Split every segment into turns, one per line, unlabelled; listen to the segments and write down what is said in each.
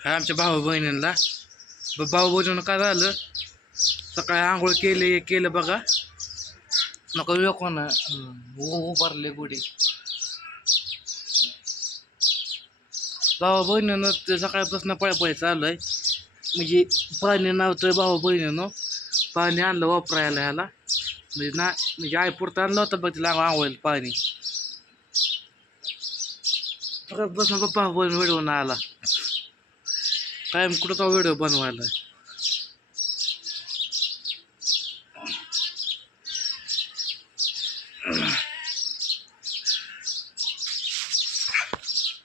आमच्या भाऊ बहिणींना भाऊ बहिणीनं काय झालं? सकाळी आंघोळ केले केलं बघा. नका लोक ना उभारले गुढी. भाऊ बहिणीनं ते सकाळपासून पळापळी चालू आहे म्हणजे पाणी नव्हतं भाऊ बहिणीनं पाणी आणलं वापरायला ह्याला. म्हणजे ना म्हणजे आई पुरतं आणलं होतं बघ तिला आंघोळीला पाणी. सकाळपासून भाऊ बहीण व्हिडिओ आला. टाईम कुठं तो व्हिडिओ बनवायला?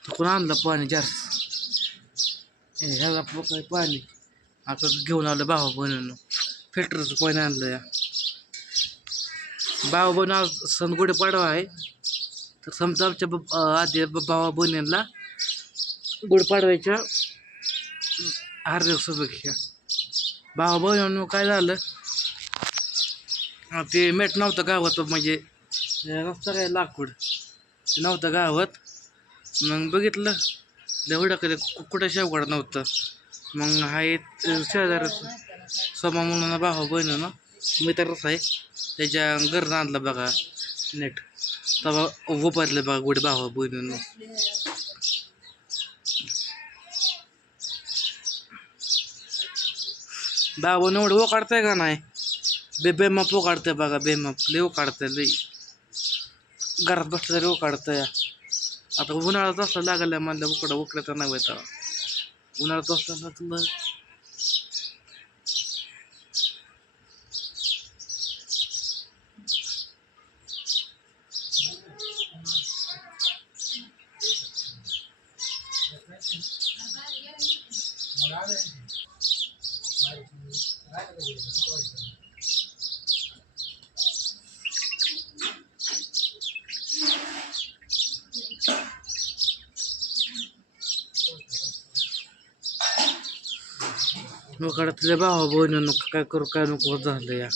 कोण आणलं पाणी जास्त ह्याला काय पाणी? आता घेऊन आलं भावा बहिणीनं. फिल्टरचं पाणी आणलं या. भावा बहिण आज गुढे पाडवा आहे. तर समजा आमच्या आधी ब- भावा बहिणींना गुढीपाडव्याच्या हार्दिक शुभेच्छा. भावा बहिणीनं काय झालं? ते मेट नव्हतं गावात म्हणजे रस्ता काय लाकूड. ते नव्हतं गावात. मग बघितलं एवढं कधी कुठं शेवगड नव्हतं. मग हा एक शेजाऱ्याचं समा म्हणून भावा मी मित्रच आहे त्याच्या घरनं आणलं बघा नेट. तेव्हा उभारलं बघा गुढी भावा बहिणीनं. बाबा एवढं ओ का नाही? बे बेमाप ओ बघा बेमाप. लय ओ काढतंय लय घरात बसलं तरी ओ काढतंय आता उन्हाळ्यात असलं लागलं म्हणलं उकडं उकडे तर नाही होता उन्हाळ्यात असताना तुला उकडं तुझ्या बहिणी बहिणीनं काय करू काय नको झालं या.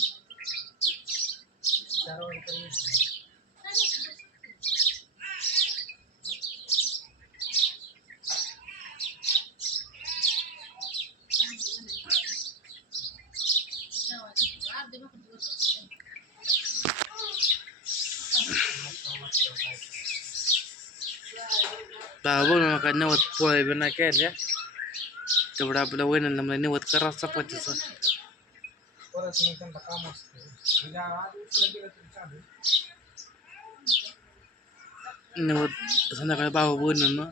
भावा बहिणीनं काय नवत पोळ्या बी नाही केल्या. तेवढं आपल्या वहिनीला म्हणजे निवत करा चपातीचं. नवत संध्याकाळी बाबा बहिणीनं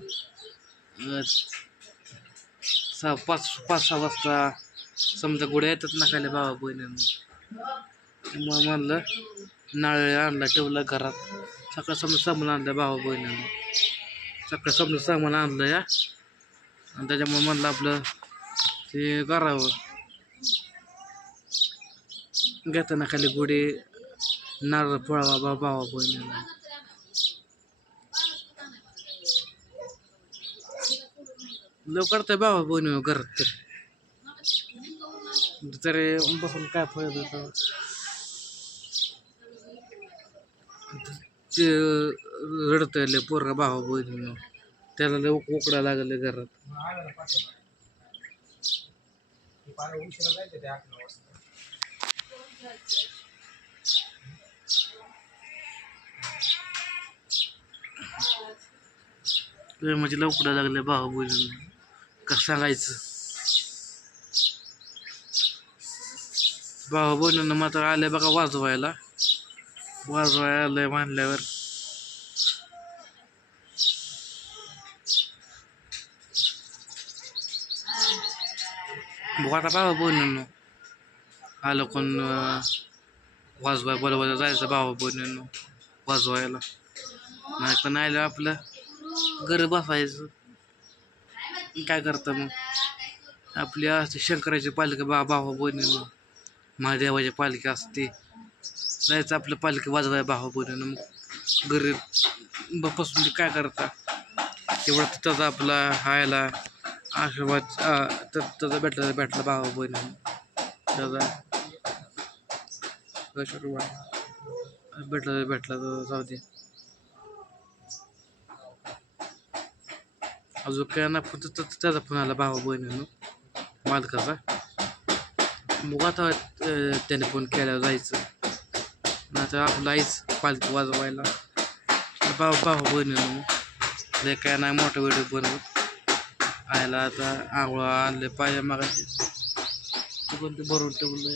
सहा पाच पाच सहा वाजता समजा गुड्या येतात ना खायला भावा बहिणीनं मग म्हणलं नारळ आणला ठेवला घरात. सकाळ समजा समोर आणलं भावा बहिणीनं सगळं समजा सामान आणलं या. आणि त्याच्यामुळे म्हणलं आपलं ते करावं घेताना खाली गुढी नारळ फळावा बा भावा बहिणीला लवकर ते भावा बहिणी हो घरात तर. तरी बसून काय फायदा रडतं लय रडतले पोरगा भावा बहिणीनं त्याला लय उकडा लागले घरात. लय म्हणजे लवकर लागले भाऊ बहिणीनं कसं सांगायचं? भाऊ बहिणीनं मात्र आले बघा वाजवायला. वाजवायला आलंय मानल्यावर बघ आता भाऊ बहिणीनं आलं कोण अं, वाजवाय बोलवायला जायचं भाऊ बहिणीनं वाजवायला. नाही पण आलं आपलं. घर बसायचं. काय करतं मग? आपली असते शंकराची पालिका बा भावा बहिणीनं महादेवाची पालखी असते. जायचं आपलं पालखी वाजवाय भावा बहिणीनं मग. घरी बसून ते काय करता? तेवढं तिथंच आपला हायला. आशीर्वाद तर त- त्याचा भेटला भेटला भावा बहीण त्याचा आशीर्वाद भेटला भेटला तर जाऊ दे. अजून काय नाही फोन त्याचा फोन आला भावा बहिणीनं. मालकाचा. मग आता त्याने फोन केल्यावर जायचं. नाही तर आपलं आईच पालखी वाजवायला. भाऊ भाऊ बहिणीनं. काय नाही मोठं व्हिडिओ बनवत. आयला आता आंघोळ आणले पाहिजे मग. तू ते भरून ठेवलं